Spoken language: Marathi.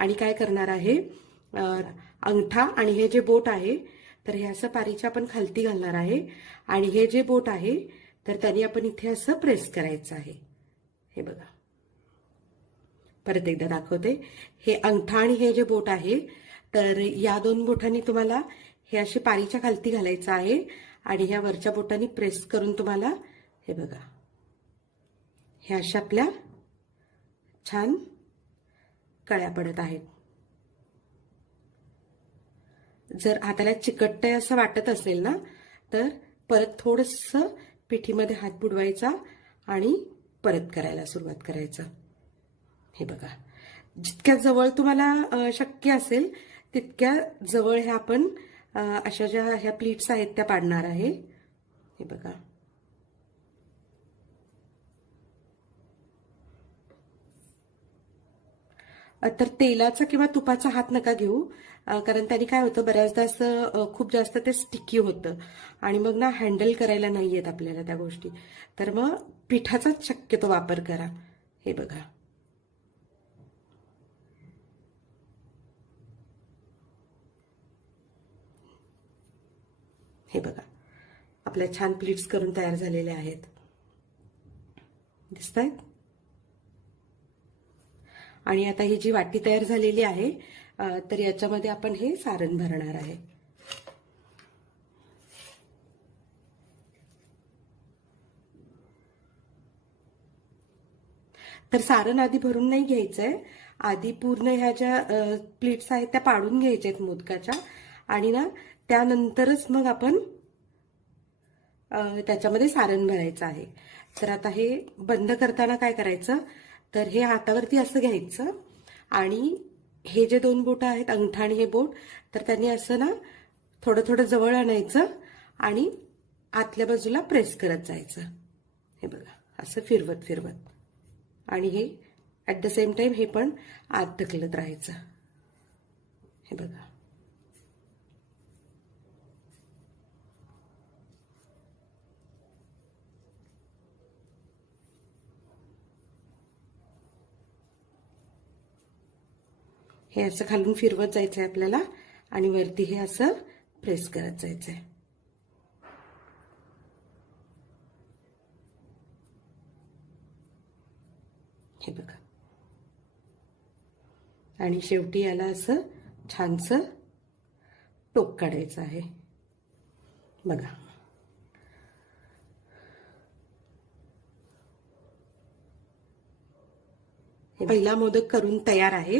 आणि काय करणार आहे, अंगठा आणि हे जे बोट आहे तर हे असं पारीच्या आपण खालती घालणार आहे आणि हे जे बोट आहे तर त्यांनी आपण इथे असं प्रेस करायचं आहे. हे बघा, परत एकदा दाखवते. हे अंगठा आणि हे जे बोट आहे तर या दोन बोटांनी तुम्हाला हे अशी पारीच्या खालती घालायचं आहे आणि ह्या वरच्या बोटांनी प्रेस करून तुम्हाला हे बघा, हे अशा आपल्या छान कळ्या पडत आहेत. जर हाताला चिकटतंय असं वाटत असेल ना तर परत थोडंसं पिठीमध्ये हात बुडवायचा आणि परत करायला सुरुवात करायचं. हे बघा, जितक्या जवळ तुम्हाला शक्य असेल तितक्या जवळ ह्या आपण अशा ज्या ह्या प्लीट्स आहेत त्या पाडणार आहे. हे बघा, तर तेलाचा किंवा तुपाचा हात नका घेऊ, कारण त्याने काय होतं बऱ्याचदा असं खूप जास्त ते स्टिकी होतं आणि मग ना हँडल करायला नाही येत आपल्याला त्या गोष्टी. तर मग पिठाचाच शक्यतो वापर करा. हे बघा, हे बघा, आपल्या छान प्लीट्स करून तयार झालेले आहेत. दिसतायत? आणि आता ही जी वाटी तयार झालेली आहे तर याच्यामध्ये आपण हे सारण भरणार आहे. तर सारण आधी भरून नाही घ्यायचंय, आधी पूर्ण ह्या ज्या प्लेट्स आहेत त्या पाडून घ्यायच्या आहेत मोदकाच्या आणि ना त्यानंतरच मग आपण त्याच्यामध्ये सारण भरायचं आहे. तर आता हे बंद करताना काय करायचं, तर हे हातावरती असं घ्यायचं आणि हे जे दोन बोट आहेत अंगठा आणि हे बोट तर त्यांनी असं ना थोडं थोडं जवळ आणायचं आणि आतल्या बाजूला प्रेस करत जायचं. हे बघा, असं फिरवत फिरवत आणि हे ॲट द सेम टाइम हे पण आत ढकलत राहायचं. हे बघा, हे असं खालून फिरवत जायचंय आपल्याला आणि वरती हे असं प्रेस करत जायचंय. हे बघा, आणि शेवटी याला असं छानसं टोक काढायचं आहे. बघा, पहिला मोदक करून तयार आहे.